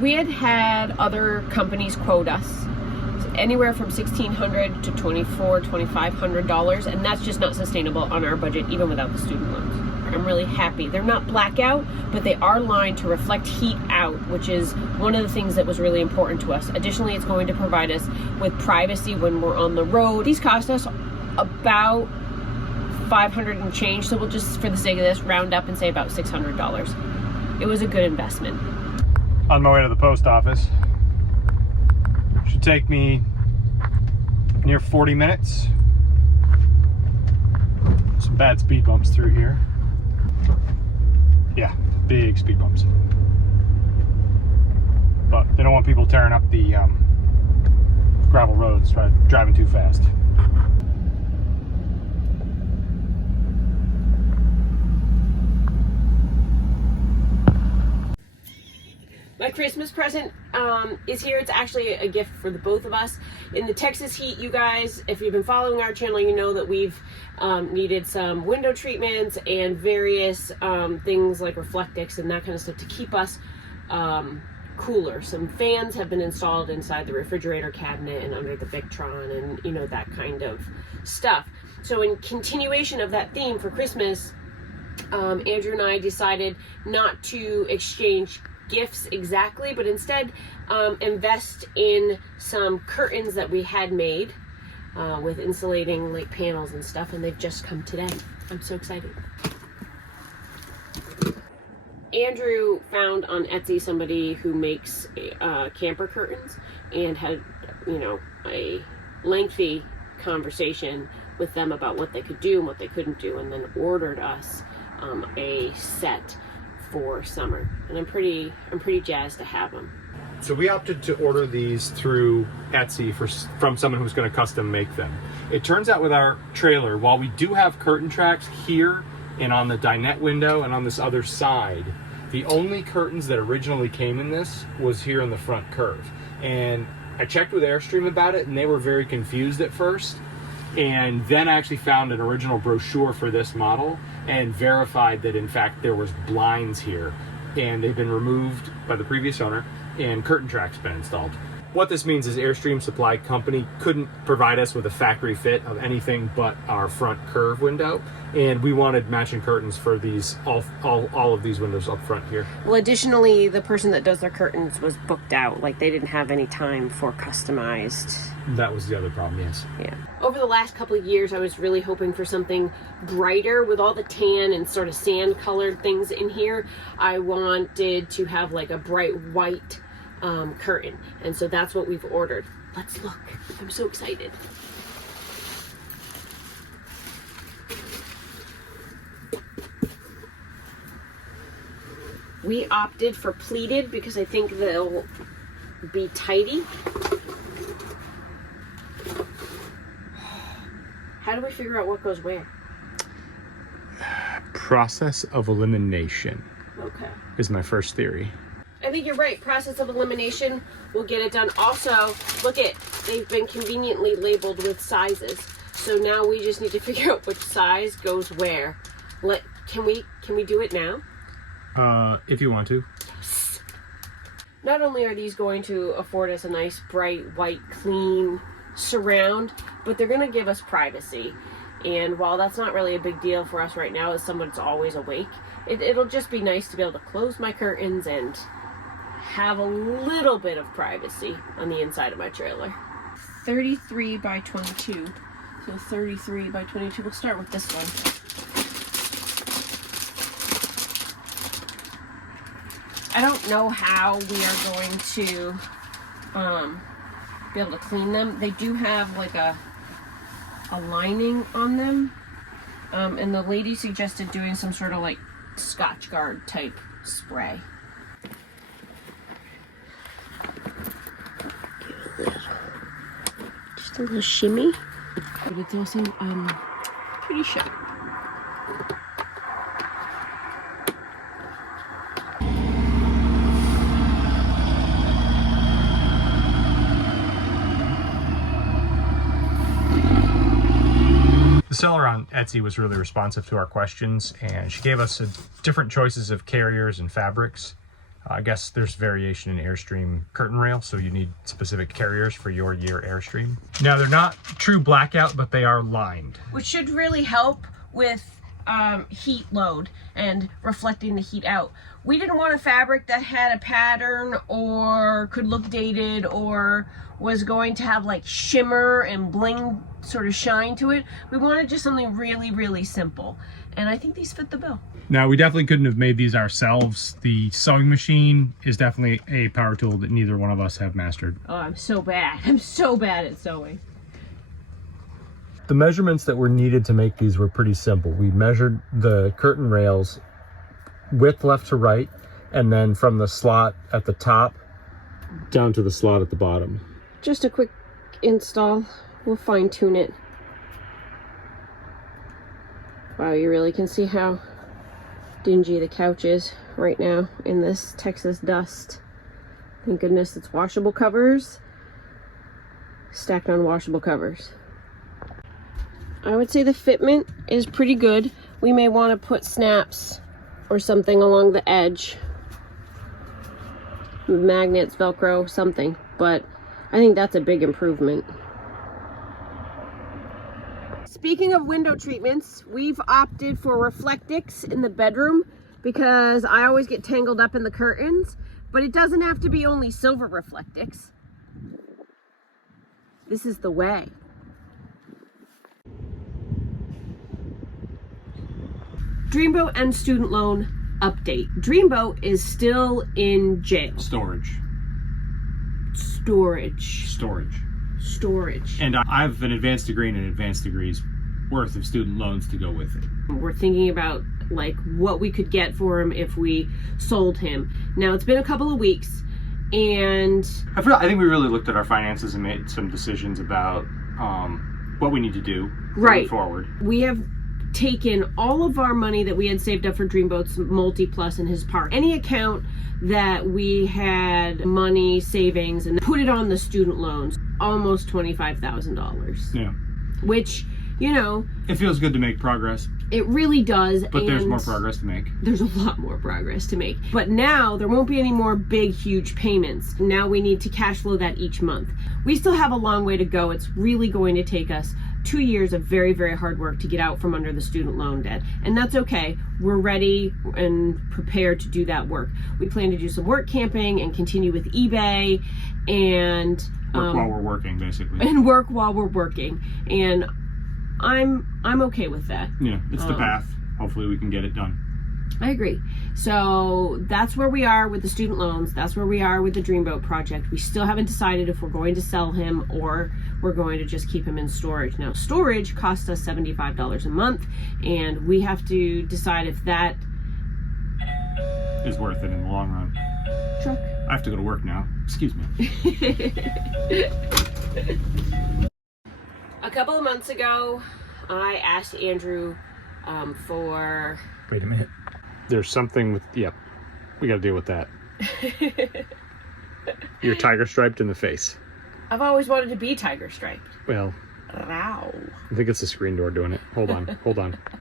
We had other companies quote us anywhere from $1,600 to $2,400, $2,500, and that's just not sustainable on our budget, even without the student loans. I'm really happy. They're not blackout, but they are lined to reflect heat out, which is one of the things that was really important to us. Additionally, it's going to provide us with privacy when we're on the road. These cost us about $500 and change, so we'll just, for the sake of this, round up and say about $600. It was a good investment. On my way to the post office. Should take me near 40 minutes. Some bad speed bumps through here. Yeah, big speed bumps. But they don't want people tearing up the gravel roads, driving too fast. My Christmas present is here. It's actually a gift for the both of us. In the Texas heat, you guys, if you've been following our channel, you know that we've needed some window treatments and various things like Reflectix and that kind of stuff to keep us cooler. Some fans have been installed inside the refrigerator cabinet and under the Victron and, you know, that kind of stuff. So in continuation of that theme for Christmas, Andrew and I decided not to exchange gifts exactly, but instead invest in some curtains that we had made with insulating like panels and stuff, and they've just come today. I'm so excited. Andrew found on Etsy somebody who makes camper curtains and had, you know, a lengthy conversation with them about what they could do and what they couldn't do, and then ordered us a set for summer, and I'm pretty jazzed to have them. So we opted to order these through Etsy from someone who's going to custom make them. It turns out with our trailer, while we do have curtain tracks here and on the dinette window and on this other side, the only curtains that originally came in this was here in the front curve. And I checked with Airstream about it, and they were very confused at first. And then I actually found an original brochure for this model and verified that in fact there was blinds here, and they've been removed by the previous owner and curtain tracks been installed. What this means is Airstream Supply Company couldn't provide us with a factory fit of anything but our front curve window, and we wanted matching curtains for these all of these windows up front here. Well, additionally, the person that does their curtains was booked out. Like, they didn't have any time for customized. That was the other problem, yes. Yeah. Over the last couple of years, I was really hoping for something brighter with all the tan and sort of sand colored things in here. I wanted to have like a bright white curtain, and so that's what we've ordered. Let's look. I'm so excited. We opted for pleated because I think they'll be tidy. How do we figure out what goes where? Process of elimination. Okay. Is my first theory. I think you're right. Process of elimination will get it done. Also, look at, they've been conveniently labeled with sizes. So now we just need to figure out which size goes where. Can we do it now? If you want to. Yes. Not only are these going to afford us a nice, bright, white, clean surround, but they're going to give us privacy. And while that's not really a big deal for us right now as someone that's always awake, it'll just be nice to be able to close my curtains and have a little bit of privacy on the inside of my trailer. 33 by 22. So 33 by 22. We'll start with this one. I don't know how we are going to be able to clean them. They do have like a lining on them, and the lady suggested doing some sort of like Scotch Guard type spray. Give it just a little shimmy, but it's also pretty sharp. The seller on Etsy was really responsive to our questions, and she gave us different choices of carriers and fabrics. I guess there's variation in Airstream curtain rail, so you need specific carriers for your year Airstream. Now, they're not true blackout, but they are lined. Which should really help with heat load and reflecting the heat out. We didn't want a fabric that had a pattern or could look dated or was going to have like shimmer and bling sort of shine to it. We wanted just something really, really simple. And I think these fit the bill. Now, we definitely couldn't have made these ourselves. The sewing machine is definitely a power tool that neither one of us have mastered. Oh, I'm so bad. I'm so bad at sewing. The measurements that were needed to make these were pretty simple. We measured the curtain rails width left to right, and then from the slot at the top down to the slot at the bottom. Just a quick install. We'll fine tune it. Wow, you really can see how dingy the couch is right now in this Texas dust. Thank goodness it's washable covers stacked on washable covers. I would say the fitment is pretty good. We may want to put snaps or something along the edge. Magnets, Velcro, something. But I think that's a big improvement. Speaking of window treatments, we've opted for Reflectix in the bedroom because I always get tangled up in the curtains, but it doesn't have to be only silver Reflectix. This is the way. Dreamboat and student loan update. Dreamboat is still in jail. Storage. Storage. And I have an advanced degree and an advanced degree's worth of student loans to go with it. We're thinking about like what we could get for him if we sold him. Now it's been a couple of weeks and I think we really looked at our finances and made some decisions about what we need to do going forward. We have taken all of our money that we had saved up for Dreamboat's multi-plus in his park, any account that we had money savings, and put it on the student loans, almost $25,000. Yeah. Which, you know, it feels good to make progress. It really does. But there's more progress to make. There's a lot more progress to make. But now there won't be any more big, huge payments. Now we need to cash flow that each month. We still have a long way to go. It's really going to take us 2 years of very, very hard work to get out from under the student loan debt. And that's okay. We're ready and prepared to do that work. We plan to do some work camping and continue with eBay and work while we're working, basically. And work while we're working. And I'm okay with that. Yeah, it's the path. Hopefully we can get it done. I agree. So that's where we are with the student loans. That's where we are with the Dreamboat project. We still haven't decided if we're going to sell him or we're going to just keep him in storage. Now, storage costs us $75 a month, and we have to decide if that is worth it in the long run. Truck. I have to go to work now. Excuse me. A couple of months ago, I asked Andrew for... Wait a minute. There's something with... Yep. We gotta deal with that. You're tiger striped in the face. I've always wanted to be tiger striped. Well... Wow. I think it's the screen door doing it. Hold on.